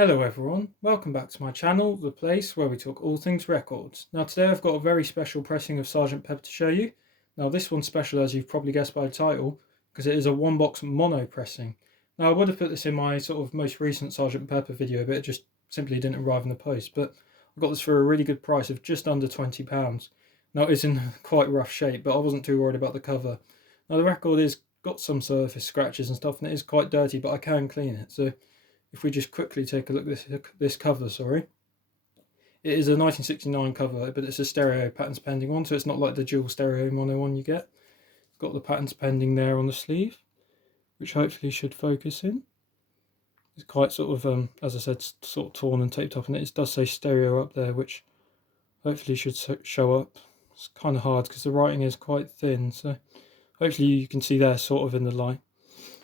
Hello everyone, welcome back to my channel, the place where we talk all things records. Now today I've got a very special pressing of Sgt. Pepper to show you. Now this one's special, as you've probably guessed by the title, because it is a one box mono pressing. Now I would have put this in my sort of most recent Sgt. Pepper video, but it just simply didn't arrive in the post. But I got this for a really good price of just under £20. Now it's in quite rough shape, but I wasn't too worried about the cover. Now the record is got some surface scratches and stuff, and it is quite dirty, but I can clean it. So if we just quickly take a look at this cover, it is a 1969 cover, but it's a stereo patents pending one, so it's not like the dual stereo mono one you get. It's got the patents pending there on the sleeve, which hopefully should focus in. It's quite sort of, as I said, sort of torn and taped up, and it does say stereo up there, which hopefully should show up. It's kind of hard because the writing is quite thin, so hopefully you can see there sort of in the light.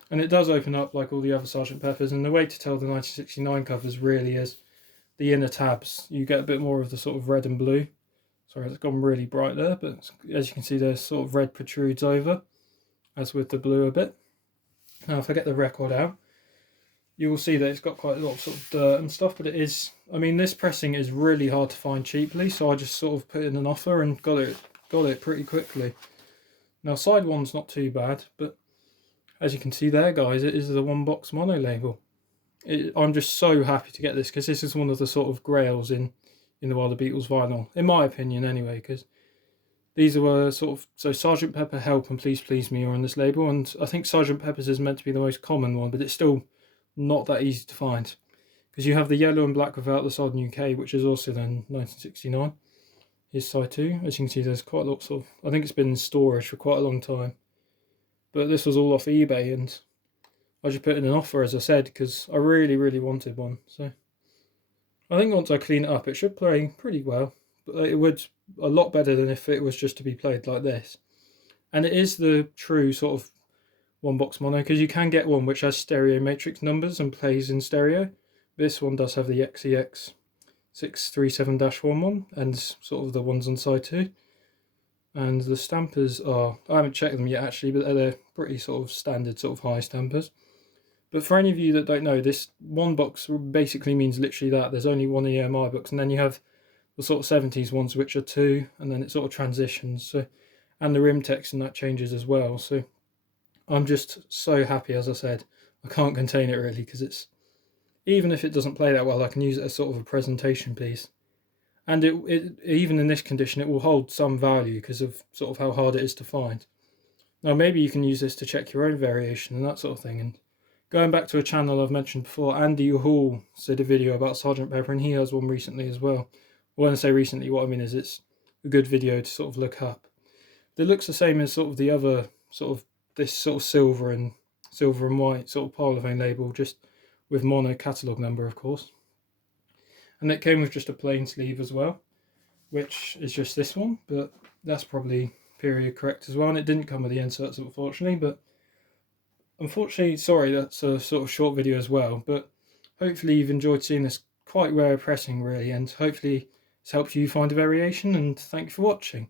And it does open up like all the other Sgt. Peppers, and the way to tell the 1969 covers really is the inner tabs. You get a bit more of the sort of red and blue. Sorry, it's gone really bright there, but as you can see, there's sort of red protrudes over, as with the blue a bit. Now, if I get the record out, you will see that it's got quite a lot of sort of dirt and stuff, but it is, I mean, this pressing is really hard to find cheaply, so I just sort of put in an offer and got it pretty quickly. Now, side one's not too bad, but as you can see there, guys, it is the one box mono label. I'm just so happy to get this, because this is one of the sort of grails in the world of Beatles vinyl, in my opinion anyway, because these were sort of, so Sgt. Pepper, Help and Please Please Me are on this label, and I think Sgt. Pepper's is meant to be the most common one, but it's still not that easy to find, because you have the yellow and black without the side in UK, which is also then 1969. Here's side 2. As you can see, there's quite a lot of, I think it's been in storage for quite a long time. But this was all off eBay, and I just put in an offer, as I said, because I really, really wanted one. So I think once I clean it up, it should play pretty well. But it would a lot better than if it was just to be played like this. And it is the true sort of one box mono, because you can get one which has stereo matrix numbers and plays in stereo. This one does have the XEX 637-11 and sort of the ones on side 2. And the stampers are, I haven't checked them yet actually, but they're pretty sort of standard sort of high stampers. But for any of you that don't know, this one box basically means literally that. There's only one EMI box, and then you have the sort of 70s ones which are 2, and then it sort of transitions. So, and the rim text and that changes as well. So I'm just so happy, as I said. I can't contain it really, because it's, even if it doesn't play that well, I can use it as sort of a presentation piece. And it even in this condition, it will hold some value because of sort of how hard it is to find. Now, maybe you can use this to check your own variation and that sort of thing. And going back to a channel I've mentioned before, Andy Hall did a video about Sgt. Pepper, and he has one recently as well. When I say recently, what I mean is it's a good video to sort of look up. It looks the same as sort of the other sort of, this sort of silver and white sort of Parlophone label, just with mono catalogue number, of course. And it came with just a plain sleeve as well, which is just this one, but that's probably period correct as well. And it didn't come with the inserts, unfortunately, but unfortunately, sorry, that's a sort of short video as well. But hopefully you've enjoyed seeing this quite rare pressing really, and hopefully it's helped you find a variation, and thank you for watching.